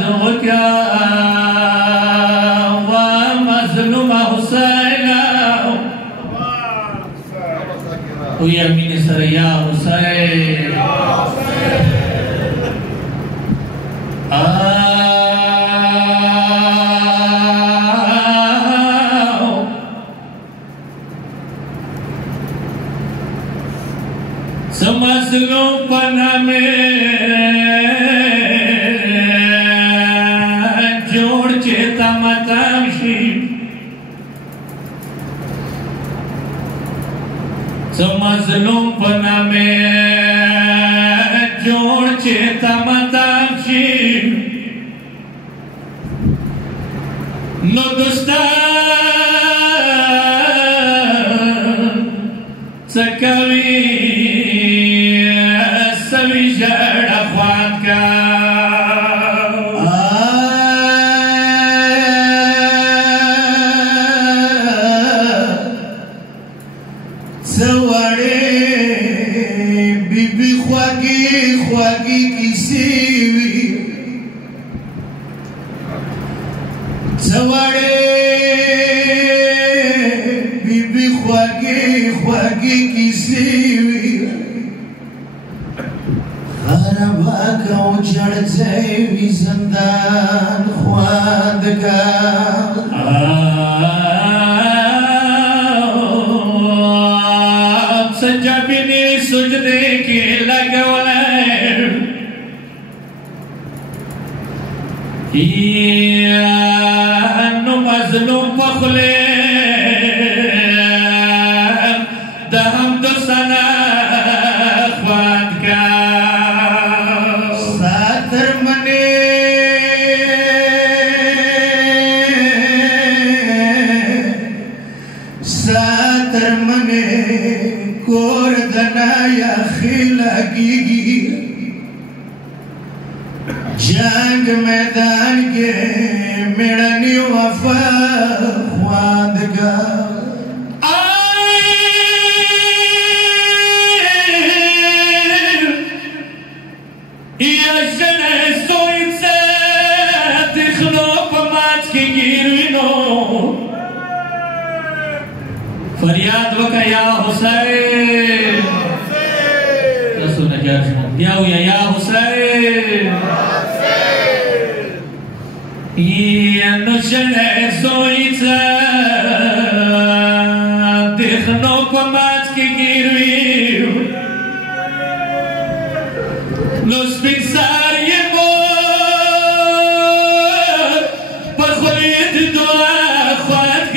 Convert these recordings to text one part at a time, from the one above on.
دغکا و مظلوم حسین وی امین سر یا حسین مظلوم پناہ میں جوڑ چیتا متامشی مظلوم پناہ میں جوڑ چیتا متامشی نو دوستان سکوی سوی جڑ خوان کا سوڑے بی بی خواگی کسی وی سوڑے بی بی خواگی کسی وی غربا کا اچھڑ زیوی زندان خواند کا سجبنی سجدے کے لگولے نو مظلوم پخلے دہم دو سنا خواد کا ساتر منے کور دنایا خلقی گی جنگ میدان کے میڑنی وفا خواندگا فریاد وکا یا حسین رسول نجار شما دیاو یا حسین یا نشن سویتا دیخنو پمات کی گیروی نسبین سار یہ مور پر خلید دعا خواهد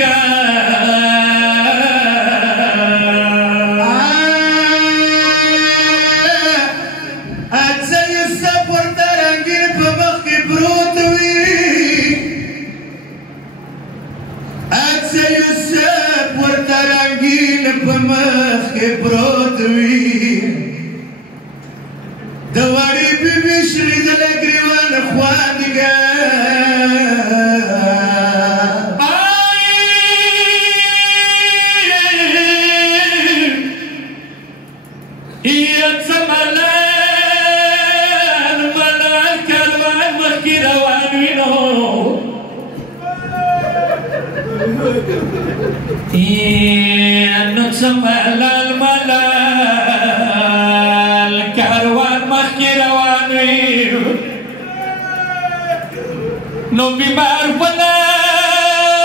پمخ کے پروت وی دواری بی بی شرید لگریوان خواندگا ایت سمالان ملال کلوان مخی روان وینو سمالال ملال کاروان مخی روان ویو نو بیمار پلاس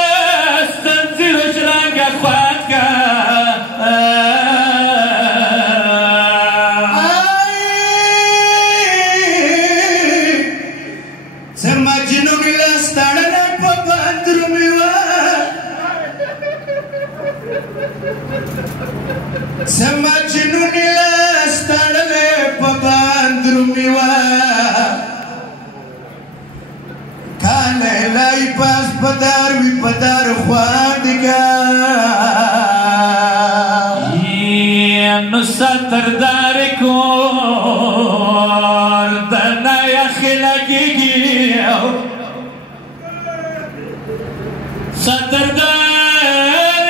تنزیر شرانگا خواد کا سمجنو ملستانا پاپاندرو میوا سمجنو ملستانا پاپاندرو میوا کانے لائی پاس پدار وی پدار خواندگا نو ستردار کور دنا یخی لگی گیو ستردار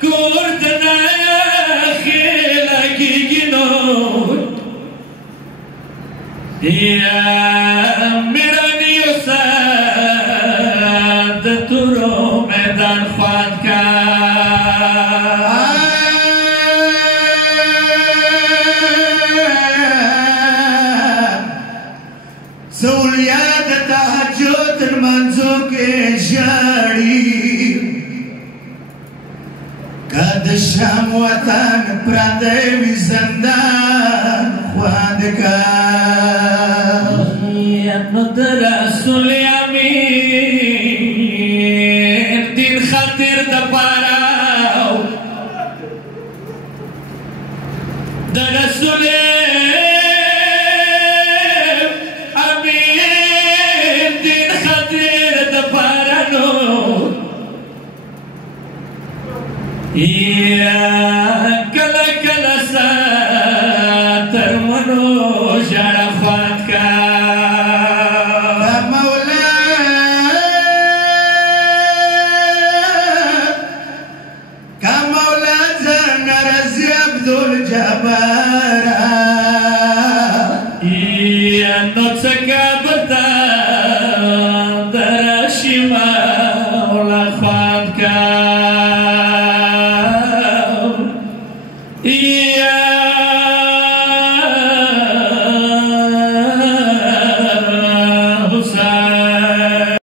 کور دنا یخی لگی گیو یا میرانی استاد تورو میدان خواد کا سولیا د تهجد منځو کې ژړي کد شام وطن پردی وي زندان خواد کا نو در رسول امین دین خاطر د پاره د رسول امین دین خاطر د پاره نو یا کله کله ساتر منو ژړه خواد کا یا نو څنګه بتا درشي مولا خواد کا